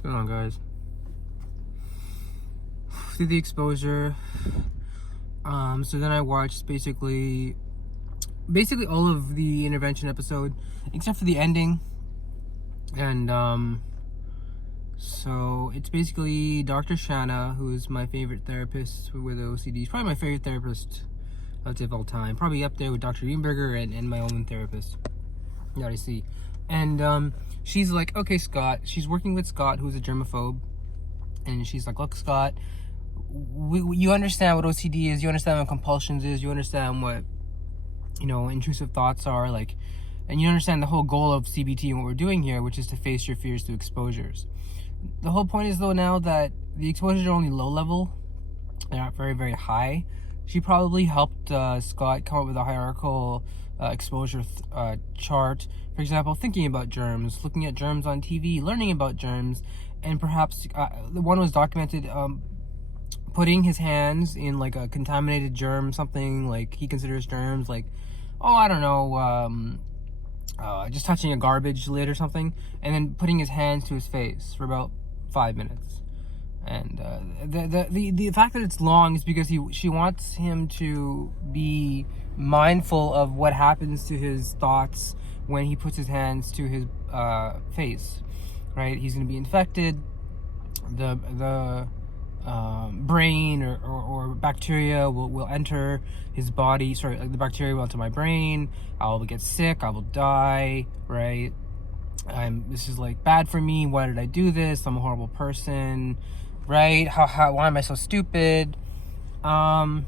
What's going on, guys? Through the exposure. So then I watched basically all of the intervention episode, except for the ending. And so it's basically Dr. Shanna, who is my favorite therapist with OCD. He's probably my favorite therapist, I would say, of all time. Probably up there with Dr. Greenberger and my own therapist that I see. And she's like, okay, Scott. She's working with Scott, who's a germaphobe. And she's like, look, Scott, you understand what OCD is. You understand what compulsions is. You understand what, intrusive thoughts are. Like, and you understand the whole goal of CBT and what we're doing here, which is to face your fears through exposures. The whole point is, though, now that the exposures are only low level, they're not very, very high. She probably helped Scott come up with a hierarchical exposure chart. For example, thinking about germs, looking at germs on TV, learning about germs, and perhaps the one was documented putting his hands in like a contaminated germ, something like he considers germs, like, oh, I don't know, just touching a garbage lid or something, and then putting his hands to his face for about 5 minutes. And the fact that it's long is because she wants him to be mindful of what happens to his thoughts when he puts his hands to his face, right? He's going to be infected. The brain or bacteria will enter his body. Sorry, like the bacteria will enter my brain. I will get sick. I will die, right? This is like bad for me. Why did I do this? I'm a horrible person, right? Why am I so stupid? And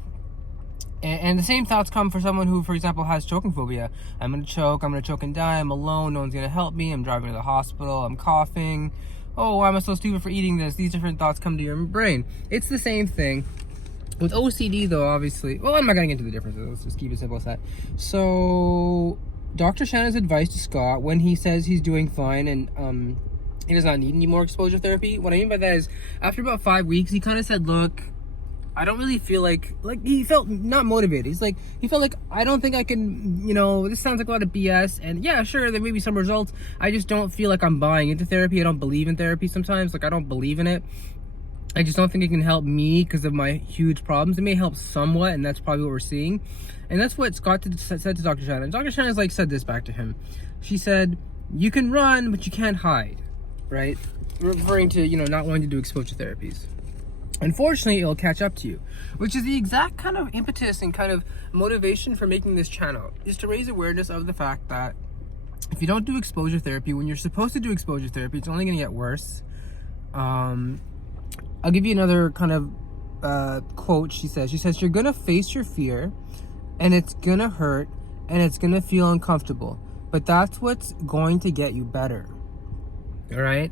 the same thoughts come for someone who, for example, has choking phobia. I'm gonna choke and die. I'm alone. No one's gonna help me. I'm driving to the hospital. I'm coughing. Oh, why am I so stupid for eating this? These different thoughts come to your brain. It's the same thing. With OCD, though, obviously, well, I'm not going to get into the differences. Let's just keep it simple as that. So, Dr. Shanna's advice to Scott when he says he's doing fine and he does not need any more exposure therapy. What I mean by that is, after about 5 weeks, he kind of said, look, I don't really feel like he felt not motivated. He felt like, I don't think I can, this sounds like a lot of BS. And yeah, sure, there may be some results. I just don't feel like I'm buying into therapy. I don't believe in therapy sometimes. Like, I don't believe in it. I just don't think it can help me because of my huge problems. It may help somewhat, and that's probably what we're seeing. And that's what Scott said to Dr. Shanna. And Dr. Shanna's said this back to him. She said, you can run, but you can't hide, right? Referring to, not wanting to do exposure therapies. Unfortunately, it'll catch up to you, which is the exact kind of impetus and kind of motivation for making this channel, is to raise awareness of the fact that if you don't do exposure therapy, when you're supposed to do exposure therapy, it's only going to get worse. I'll give you another kind of quote. She says, you're going to face your fear, and it's going to hurt, and it's going to feel uncomfortable, but that's what's going to get you better. All right?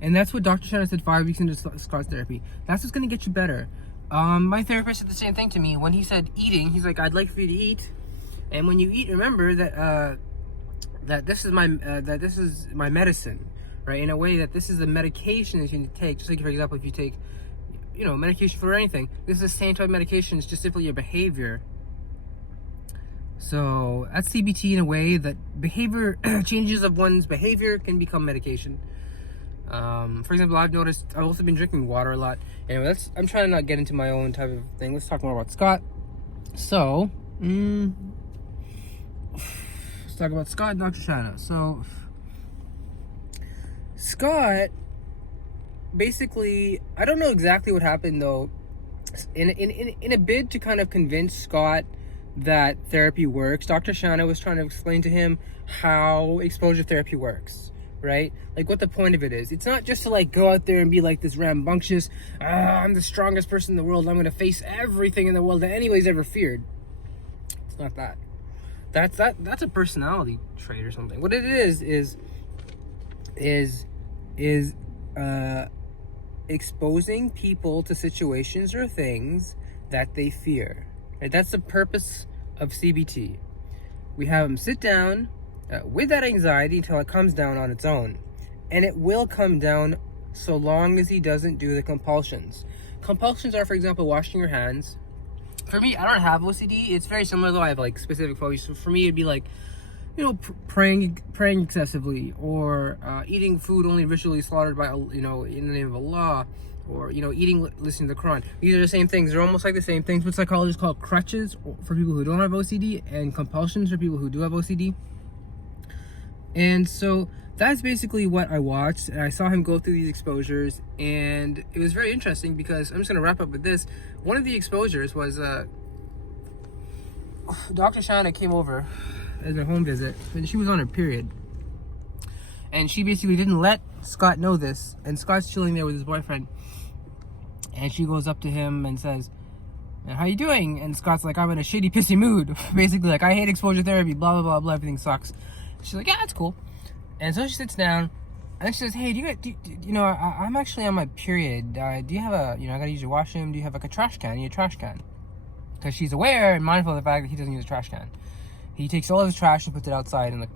And that's what Dr. Shanna said 5 weeks into Scott's therapy. That's what's going to get you better. My therapist said the same thing to me. When he said eating, he's like, I'd like for you to eat. And when you eat, remember that this is my medicine, right? In a way that this is the medication that you need to take. Just like, for example, if you take, medication for anything, this is the same type of medication. It's just simply your behavior. So that's CBT in a way that behavior, changes of one's behavior can become medication. For example, I've noticed I've also been drinking water a lot. Anyway, I'm trying to not get into my own type of thing. Let's talk more about Scott. So, let's talk about Scott and Dr. Shanna. So, Scott, basically, I don't know exactly what happened though. In a bid to kind of convince Scott that therapy works, Dr. Shanna was trying to explain to him how exposure therapy works. Right? Like what the point of it is. It's not just to go out there and be like this rambunctious, I'm the strongest person in the world. I'm going to face everything in the world that anybody's ever feared. It's not that. That's a personality trait or something. What it is exposing people to situations or things that they fear. Right? That's the purpose of CBT. We have them sit down with that anxiety until it comes down on its own. And it will come down so long as he doesn't do the compulsions. Compulsions are, for example, washing your hands. For me, I don't have OCD. It's very similar, though. I have specific phobias. So for me, it'd be praying excessively, or eating food only ritually slaughtered by, in the name of Allah, or listening to the Quran. These are the same things. They're almost like the same things, but psychologists call crutches for people who don't have OCD, and compulsions for people who do have OCD. And so that's basically what I watched, and I saw him go through these exposures, and it was very interesting because I'm just going to wrap up with this. One of the exposures was Dr. Shanna came over as a home visit, and she was on her period, and she basically didn't let Scott know this, and Scott's chilling there with his boyfriend, and she goes up to him and says, "How you doing?" And Scott's like, "I'm in a shitty, pissy mood." Basically, like, "I hate exposure therapy, blah, blah, blah, blah, everything sucks." She's like, "Yeah, that's cool." And so she sits down, and she says, "Hey, I'm actually on my period. Do you have I gotta use your washroom. Do you have like a trash can? You need a trash can?" Because she's aware and mindful of the fact that he doesn't use a trash can. He takes all of his trash and puts it outside in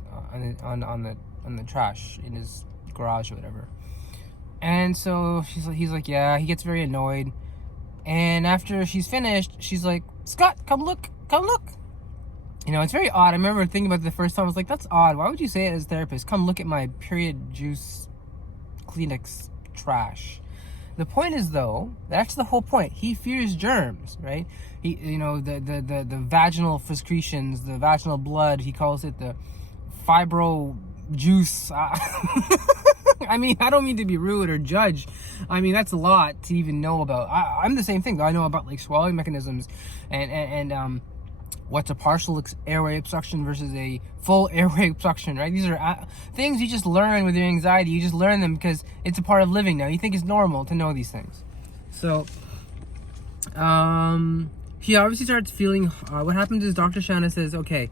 on the trash in his garage or whatever. And so he's like, yeah. He gets very annoyed, and after she's finished, she's like, "Scott, come look." It's very odd. I remember thinking about it the first time. I was like, that's odd. Why would you say it as a therapist? Come look at my period juice Kleenex trash. The point is, though, that's the whole point. He fears germs, right? He, the vaginal excretions, the vaginal blood. He calls it the fibro juice. I mean, I don't mean to be rude or judge. I mean, that's a lot to even know about. I'm the same thing, though. I know about like swallowing mechanisms and what's a partial airway obstruction versus a full airway obstruction, right? These are things you just learn with your anxiety. You just learn them because it's a part of living now. You think it's normal to know these things. So, he obviously starts feeling, what happens is Dr. Shanna says, okay,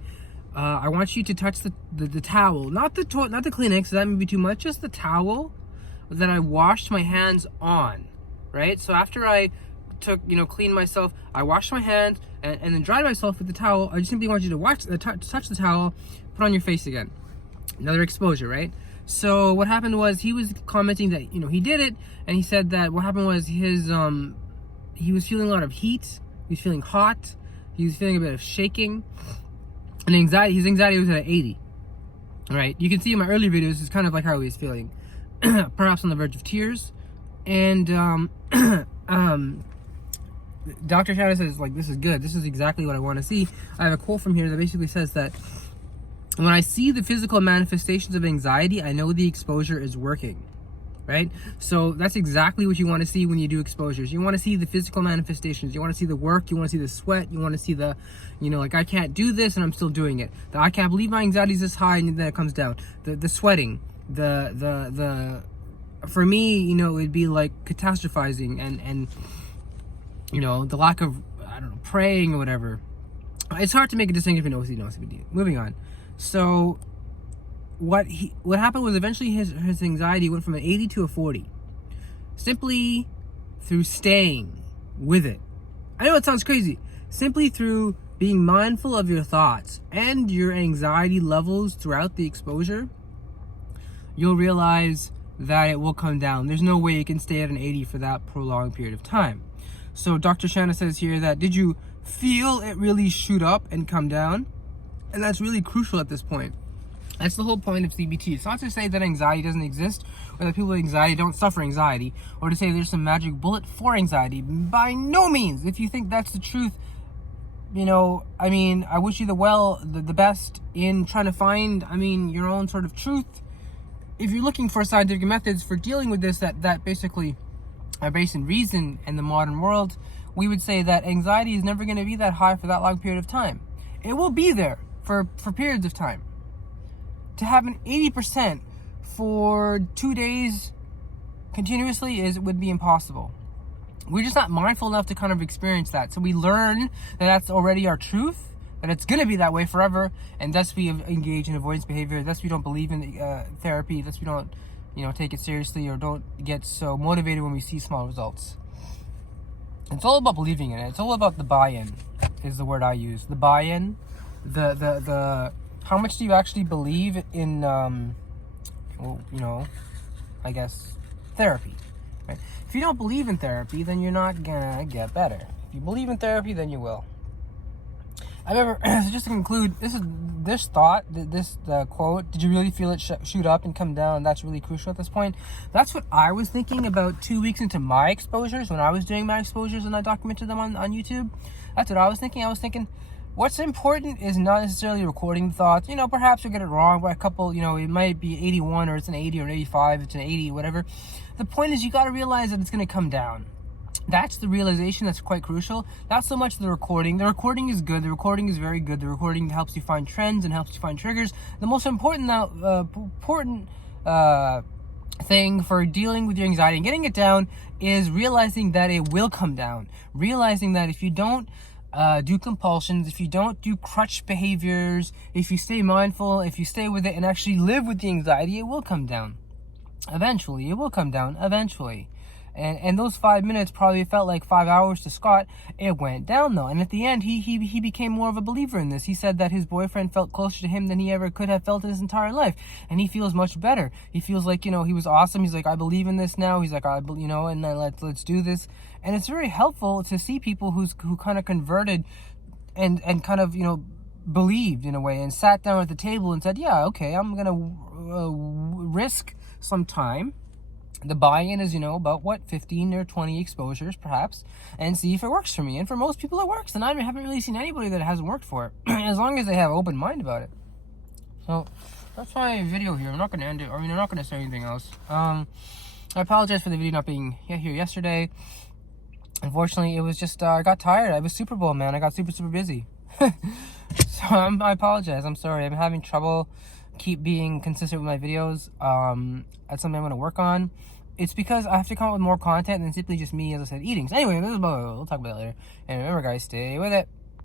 I want you to touch the towel, not the Kleenex, that may be too much, just the towel that I washed my hands on, right? So after I cleaned myself, I washed my hands and then dried myself with the towel. I just simply want you to touch the towel, put on your face again. Another exposure, right? So what happened was he was commenting that, he did it, and he said that what happened was he was feeling a lot of heat, he was feeling hot, he was feeling a bit of shaking, and his anxiety was at 80. All right, you can see in my earlier videos, it's kind of like how he was feeling, perhaps on the verge of tears, and Dr. Shanna says, like, this is good. This is exactly what I want to see. I have a quote from here that basically says that when I see the physical manifestations of anxiety, I know the exposure is working, right? So that's exactly what you want to see when you do exposures. You want to see the physical manifestations. You want to see the work. You want to see the sweat. You want to see the, like, I can't do this and I'm still doing it. I can't believe my anxiety is this high and then it comes down. The sweating, for me, it'd be like catastrophizing and the lack of, praying or whatever. It's hard to make a distinction between OCD and OCD. Moving on. So what happened was eventually his anxiety went from an 80 to a 40. Simply through staying with it. I know it sounds crazy. Simply through being mindful of your thoughts and your anxiety levels throughout the exposure, you'll realize that it will come down. There's no way you can stay at an 80 for that prolonged period of time. So Dr. Shanna says here that, did you feel it really shoot up and come down? And that's really crucial at this point. That's the whole point of CBT. It's not to say that anxiety doesn't exist, or that people with anxiety don't suffer anxiety, or to say there's some magic bullet for anxiety. By no means. If you think that's the truth, I wish you the best in trying to find, your own sort of truth. If you're looking for scientific methods for dealing with this that basically are based in reason in the modern world, we would say that anxiety is never going to be that high for that long period of time. It will be there for periods of time. To have an 80% for 2 days continuously would be impossible. We're just not mindful enough to kind of experience that. So we learn that that's already our truth, that it's going to be that way forever, and thus we engage in avoidance behavior, thus we don't believe in therapy, thus we don't take it seriously, or don't get so motivated when we see small results. It's all about believing in it. It's all about the buy-in, is the word I use. The buy-in, the how much do you actually believe in, therapy, right? If you don't believe in therapy, then you're not gonna get better. If you believe in therapy, then you will. I remember, so just to conclude, this thought, the quote, did you really feel it shoot up and come down? That's really crucial at this point. That's what I was thinking about 2 weeks into my exposures, when I was doing my exposures and I documented them on YouTube. That's what I was thinking. I was thinking, what's important is not necessarily recording the thoughts. You know, perhaps you'll get it wrong by a couple, you know, it might be 81 or it's an 80 or an 85, it's an 80, whatever. The point is you got to realize that it's going to come down. That's the realization that's quite crucial. Not so much the recording. The recording is good. The recording is very good. The recording helps you find trends and helps you find triggers. The most important thing for dealing with your anxiety and getting it down is realizing that it will come down. Realizing that if you don't do compulsions, if you don't do crutch behaviors, if you stay mindful, if you stay with it and actually live with the anxiety, it will come down. Eventually, it will come down. Eventually. And those 5 minutes probably felt like 5 hours to Scott. It went down though, and at the end, he became more of a believer in this. He said that his boyfriend felt closer to him than he ever could have felt in his entire life, and he feels much better. He feels like, you know, he was awesome. He's like, I believe in this now. He's like, you know, and let's do this. And it's very helpful to see people who kind of converted and kind of, you know, believed in a way and sat down at the table and said, yeah, okay, I'm gonna risk some time. The buy-in is, you know, about what, 15 or 20 exposures perhaps, and see if it works for me. And for most people it works, and I haven't really seen anybody that it hasn't worked for it, as long as they have an open mind about it. So that's my video here. I'm not going to end it, I mean, I'm not going to say anything else. I apologize for the video not being here yesterday. Unfortunately, it was just, I got tired. I was Super Bowl, man. I got super busy. So I apologize. I'm sorry. I'm having trouble keep being consistent with my videos. That's something I'm going to work on. It's because I have to come up with more content than simply just me, as I said, eating. So anyway, we'll talk about it later. And remember, guys, stay with it.